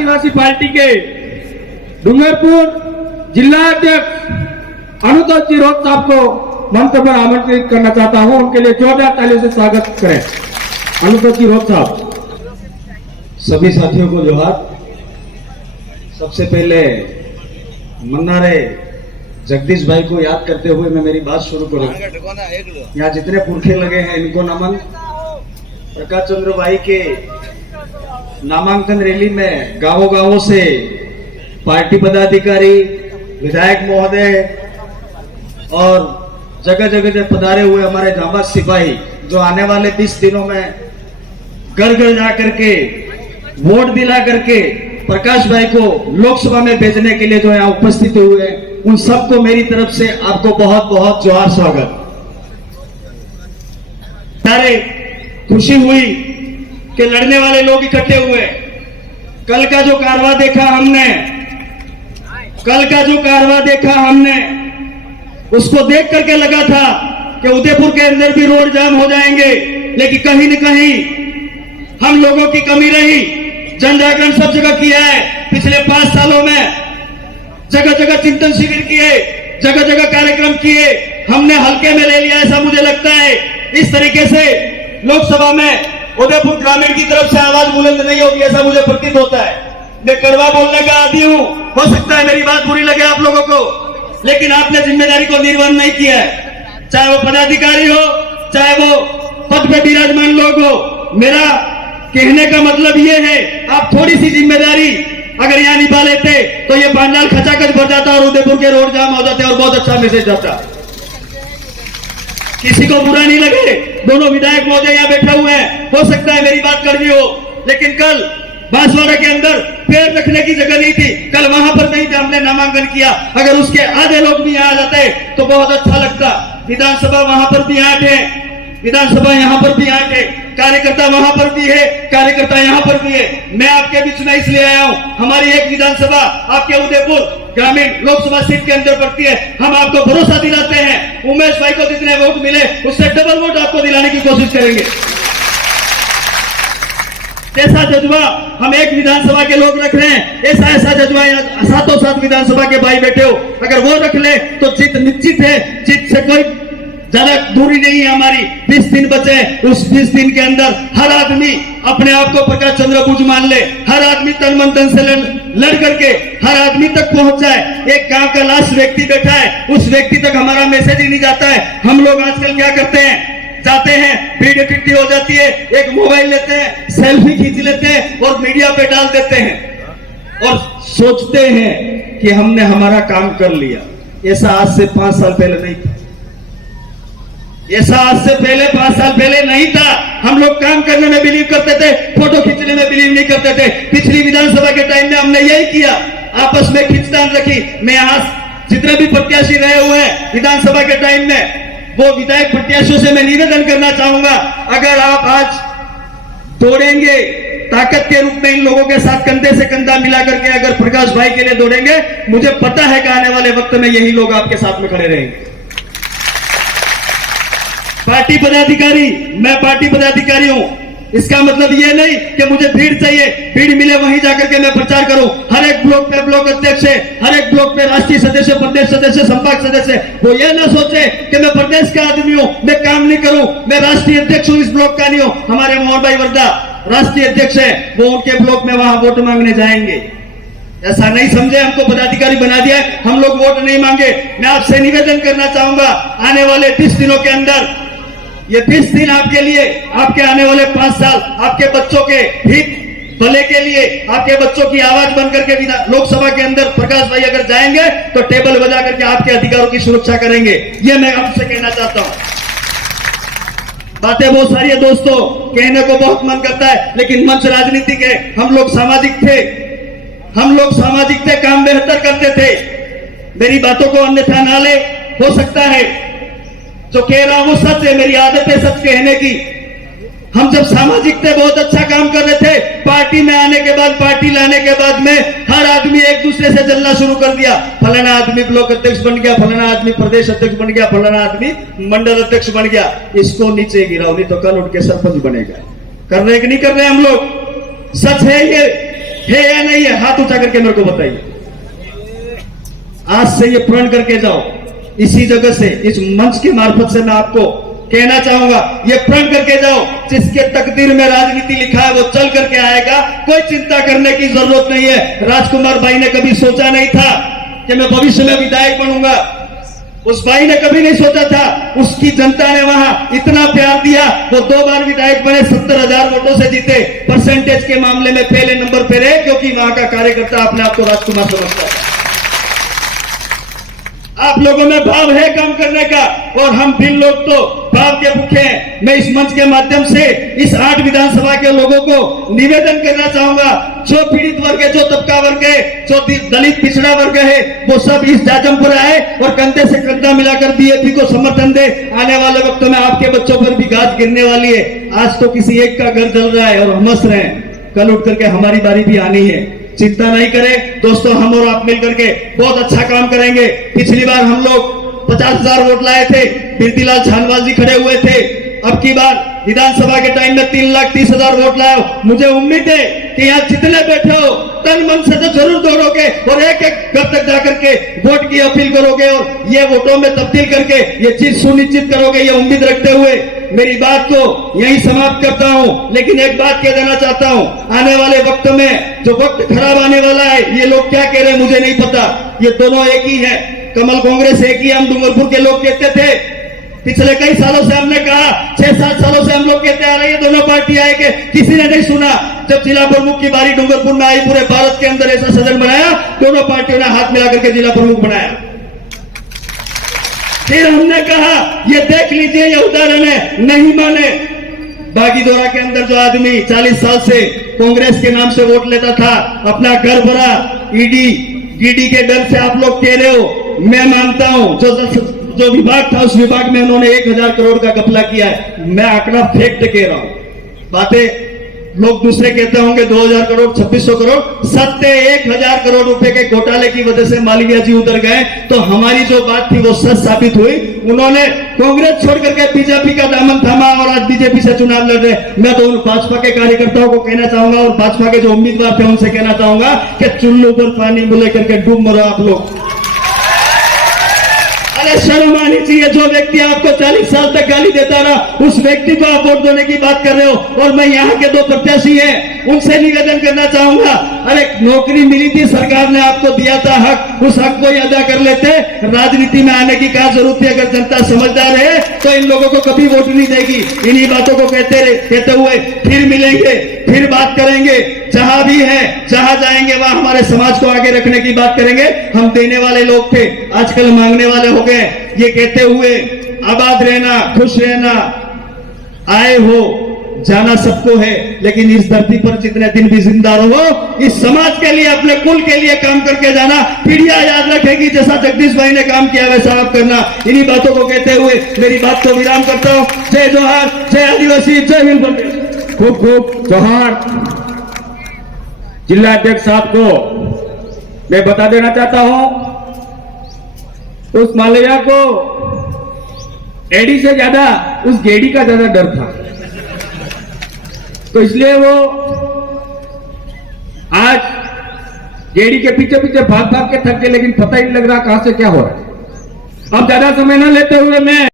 आदिवासी party के डूंगरपुर जिला अध्यक्ष अनुतोष जी रोज साहब को मंच पर आमंत्रित करना चाहता हूं। उनके लिए जोरदार तालियों से स्वागत करें। अनुतोष जी रोज साहब। सभी साथियों को जोहार। सबसे पहले मन्नारे जगदीश भाई को याद करते हुए मैं मेरी बात शुरू करूं। यहाँ जितने पुरखे लगे हैं इनको नमन। प्रकाश चंद्र भाई के नामांकन रैली में गांवों गांवों से पार्टी पदाधिकारी, विधायक महोदय और जगह जगह से पधारे हुए हमारे जांबाज सिपाही जो आने वाले 20 दिनों में घर घर जा करके वोट दिला करके प्रकाश भाई को लोकसभा में भेजने के लिए जो यहाँ उपस्थित हुए हैं, उन सबको मेरी तरफ से आपको बहुत बहुत जोहार स्वागत। सारे खुशी हुई कि लड़ने वाले लोग इकट्ठे हुए। कल का जो कारवा देखा हमने उसको देख करके लगा था कि उदयपुर के अंदर भी रोड जाम हो जाएंगे, लेकिन कहीं न कहीं हम लोगों की कमी रही। जन जागरण सब जगह किया है। पिछले 5 सालों में जगह जगह चिंतन शिविर किए, जगह जगह कार्यक्रम किए, हमने हल्के में ले लिया ऐसा मुझे लगता है। इस तरीके से लोकसभा में उदयपुर ग्रामीण की तरफ से आवाज बुलंद नहीं होगी ऐसा मुझे प्रतीत होता है। मैं कड़वा बोलने का आदी हूं, हो सकता है मेरी बात बुरी लगे आप लोगों को, लेकिन आपने जिम्मेदारी को निर्वहन नहीं किया है। चाहे वो पदाधिकारी हो, चाहे वो पद पे विराजमान लोग हो। मेरा कहने का मतलब ये है, आप थोड़ी सी जिम्मेदारी अगर यहाँ निभा लेते तो ये पांडाल खचाखच भर जाता और उदयपुर के रोड जाम हो जाते और बहुत अच्छा मैसेज जाता। किसी को बुरा नहीं लगे, दोनों विधायक महोदय यहाँ बैठे हुए हैं, हो सकता है मेरी बात कड़वी हो, लेकिन कल बांसवाड़ा के अंदर पैर रखने की जगह नहीं थी। कल वहां पर नहीं था, हमने नामांकन किया। अगर उसके आधे लोग भी यहाँ आ जाते तो बहुत अच्छा लगता। विधानसभा वहां पर भी आए थे, विधानसभा यहाँ पर भी आए थे, कार्यकर्ता वहां पर भी है, कार्यकर्ता यहाँ पर भी है। मैं आपके बीच में इसलिए आया हूँ, हमारी एक विधानसभा आपके उदयपुर ग्रामीण लोकसभा सीट के अंदर पड़ती है। हम आपको भरोसा दिलाते हैं, उमेश भाई को जितने वोट मिले उससे डबल वोट आपको दिलाने की कोशिश करेंगे। ऐसा जज्बा हम एक विधानसभा के लोग रख रहे हैं, ऐसा जज्बा सातों सात विधानसभा के भाई बैठे हो, अगर वो रख ले तो जीत निश्चित है। जीत से कोई ज्यादा दूरी नहीं है हमारी। 20 दिन बचे, उस 20 दिन के अंदर हर आदमी अपने आप को प्रकाश चंद्र बुझ मान ले, हर आदमी तन मन धन से लड़ करके हर आदमी तक पहुंच जाए। एक गांव का लास्ट व्यक्ति बैठा है, उस व्यक्ति तक हमारा मैसेज ही नहीं जाता है। हम लोग आजकल क्या करते हैं, जाते हैं, वीडियो इकट्ठी हो जाती है, एक मोबाइल लेते हैं, सेल्फी खींच लेते हैं और मीडिया पे डाल देते हैं और सोचते हैं कि हमने हमारा काम कर लिया। ऐसा आज से 5 साल पहले नहीं था, ऐसा आज से पहले 5 साल पहले नहीं था। हम लोग काम करने में बिलीव करते थे, फोटो खींचने में बिलीव नहीं करते थे। पिछली विधानसभा के टाइम में हमने यही किया, आपस में खींचतान रखी। मैं यहाँ जितने भी प्रत्याशी रहे हुए हैं विधानसभा के टाइम में, वो विधायक प्रत्याशियों से मैं निवेदन करना चाहूंगा, अगर आप आज दौड़ेंगे ताकत के रूप में इन लोगों के साथ कंधे से कंधा मिला करके अगर प्रकाश भाई के लिए दौड़ेंगे, मुझे पता है कि आने वाले वक्त में यही लोग आपके साथ में खड़े रहेंगे। पार्टी पदाधिकारी, मैं पार्टी पदाधिकारी हूं, इसका मतलब ये नहीं कि मुझे भीड़ चाहिए, भीड़ मिले वहीं जाकर के मैं प्रचार करूं। हर एक ब्लॉक पे ब्लॉक अध्यक्ष है, हर एक ब्लॉक पे राष्ट्रीय सदस्य, प्रदेश सदस्य, संभाग सदस्य, वो ये ना सोचे कि मैं प्रदेश का आदमी हूं, मैं काम नहीं करूं, मैं राष्ट्रीय अध्यक्ष हूं, इस ब्लॉक का नहीं हूं। हमारे मोहन भाई वर्दा राष्ट्रीय अध्यक्ष है, वो उनके ब्लॉक में वहां वोट मांगने जाएंगे। ऐसा नहीं समझे हमको पदाधिकारी बना दिया, हम लोग वोट नहीं मांगे। मैं आपसे निवेदन करना चाहूंगा, आने वाले 20 दिनों के अंदर, ये 20 दिन आपके लिए, आपके आने वाले 5 साल, आपके बच्चों के हित भले के लिए, आपके बच्चों की आवाज बनकर के लोकसभा के अंदर प्रकाश भाई अगर जाएंगे तो टेबल बजा करके आपके अधिकारों की सुरक्षा करेंगे। ये मैं आपसे कहना चाहता हूं। बातें बहुत सारी है दोस्तों, कहने को बहुत मन करता है, लेकिन मंच राजनीतिक है। हम लोग सामाजिक थे, काम बेहतर करते थे। मेरी बातों को अन्यथा ना ले, हो सकता है जो कह रहा हूं सच है, मेरी आदत है सच कहने की। हम जब सामाजिक थे बहुत अच्छा काम कर रहे थे, पार्टी में आने के बाद, पार्टी लाने के बाद में हर आदमी एक दूसरे से जलना शुरू कर दिया। फलाना आदमी ब्लॉक अध्यक्ष बन गया, फलाना आदमी प्रदेश अध्यक्ष बन गया, फलाना आदमी मंडल अध्यक्ष बन गया। इसको नीचे गिराओ, नहीं तो कल उठ के सरपंच बनेगा। कर रहे कि नहीं कर रहे हम लोग? सच है ये, है या नहीं है? हाथ उठा करके मेरे को बताइए। आज से ये प्रण करके जाओ, इसी जगह से, इस मंच के मार्फत से मैं आपको कहना चाहूंगा, ये प्रण करके जाओ, जिसके तकदीर में राजनीति लिखा है वो चल करके आएगा। कोई चिंता करने की जरूरत नहीं है। राजकुमार भाई ने कभी सोचा नहीं था कि मैं भविष्य में विधायक बनूंगा। उस भाई ने कभी नहीं सोचा था। उसकी जनता ने वहां इतना प्यार दिया, वो 2 बार विधायक बने, 70,000 वोटों से जीते। परसेंटेज के मामले में पहले नंबर पे रहे, क्योंकि वहां का कार्यकर्ता अपने आप को राजकुमार समझता है। आप लोगों में भाव है काम करने का, और हम भी लोग तो भाव के भूखे हैं। मैं इस मंच के माध्यम से इस 8 विधानसभा के लोगों को निवेदन करना चाहूंगा, जो पीड़ित वर्ग है, जो तबका वर्ग है, जो दलित पिछड़ा वर्ग है, वो सब इस जाजमपुर आए और कंधे से कंधा मिलाकर बीजेपी को समर्थन दे। आने वाले वक्त में आपके बच्चों पर भी गाज गिरने वाली है। आज तो किसी एक का घर जल रहा है और हम हंस रहे हैं, कल उठ करके हमारी बारी भी आनी है। चिंता नहीं करें दोस्तों, हम और आप मिलकर के बहुत अच्छा काम करेंगे। पिछली बार हम लोग 50,000 वोट लाए थे, कीर्तिलाल छानवाल जी खड़े हुए थे। अब की बार विधानसभा के टाइम में 3,30,000 वोट लाए। मुझे उम्मीद है कि यहाँ जितने बैठे हो तन मन से तो जरूर दौड़ोगे और एक एक घर तक जाकर के वोट की अपील करोगे और ये वोटों में तब्दील करके ये चीज सुनिश्चित करोगे, ये उम्मीद रखते हुए मेरी बात को यहीं समाप्त करता हूं। लेकिन एक बात कह देना चाहता हूं, आने वाले वक्त में जो वक्त खराब आने वाला है, ये लोग क्या कह रहे हैं मुझे नहीं पता। ये दोनों एक ही है, कमल कांग्रेस एक ही। हम डूंगरपुर के लोग कहते थे, पिछले कई सालों से हमने कहा, 6-7 सालों से हम लोग कहते आ रहे हैं दोनों पार्टी आए के, किसी ने नहीं सुना। जब जिला प्रमुख की बारी डूंगरपुर में आई, पूरे भारत के अंदर ऐसा सदन बनाया, दोनों पार्टियों ने हाथ मिलाकर के जिला प्रमुख बनाया। फिर हमने कहा ये देख लीजिए, ये उदाहरण है, नहीं माने। बागीदोरा के अंदर जो आदमी 40 साल से कांग्रेस के नाम से वोट लेता था, अपना घर भरा, ईडी के डर से आप लोग कह रहे हो, मैं मानता हूं। जो विभाग था उस विभाग में उन्होंने 1,000 करोड़ का घपला किया है। मैं आंकड़ा फैक्ट कह रहा हूं, बातें लोग दूसरे कहते होंगे 2,000 करोड़, 2,600 करोड़। सत्य 1,000 करोड़ रुपए के घोटाले की वजह से मालवीय जी उधर गए, तो हमारी जो बात थी वो सच साबित हुई। उन्होंने कांग्रेस छोड़ करके बीजेपी का दामन थामा और आज बीजेपी से चुनाव लड़ रहे। मैं तो उन भाजपा के कार्यकर्ताओं को कहना चाहूंगा और भाजपा के जो उम्मीदवार थे उनसे कहना चाहूंगा कि चुल्लू पर पानी मुले करके डूब मरो आप लोग। अरे शर्म आनी चाहिए। जो व्यक्ति आपको 40 साल तक गाली देता रहा, उस व्यक्ति को आप वोट देने की बात कर रहे हो। और मैं यहाँ के 2 प्रत्याशी हैं, उनसे निवेदन करना चाहूंगा, अरे नौकरी मिली थी, सरकार ने आपको दिया था हक, उस हक को ही अदा कर लेते। राजनीति में आने की क्या जरूरत है? अगर जनता समझदार है तो इन लोगों को कभी वोट नहीं देगी। इन्हीं बातों को कहते हुए फिर मिलेंगे, फिर बात करेंगे। जहां भी है, जहां जाएंगे वहां हमारे समाज को आगे रखने की बात करेंगे। हम देने वाले लोग थे, आजकल मांगने वाले हो गए। ये कहते हुए आबाद रहना, खुश रहना, आए हो जाना सबको है, लेकिन इस धरती पर जितने दिन भी जिंदा रहो, इस समाज के लिए, अपने कुल के लिए काम करके जाना। पीढ़ियां याद रखेगी, जैसा जगदीश भाई ने काम किया वैसा आप करना। इन्हीं बातों को कहते हुए मेरी बात को विराम करता हूं। जय जोहार, जय आदिवासी, जय हिंद बंदे। खूब खूब जोहार। जिला अध्यक्ष साहब को मैं बता देना चाहता हूं, उस मालैया को एडी से ज्यादा उस गेडी का ज्यादा डर था, तो इसलिए वो आज गेडी के पीछे पीछे भाग भाग के थक गए, लेकिन पता ही नहीं लग रहा कहां से क्या हो रहा है। अब ज्यादा समय न लेते हुए मैं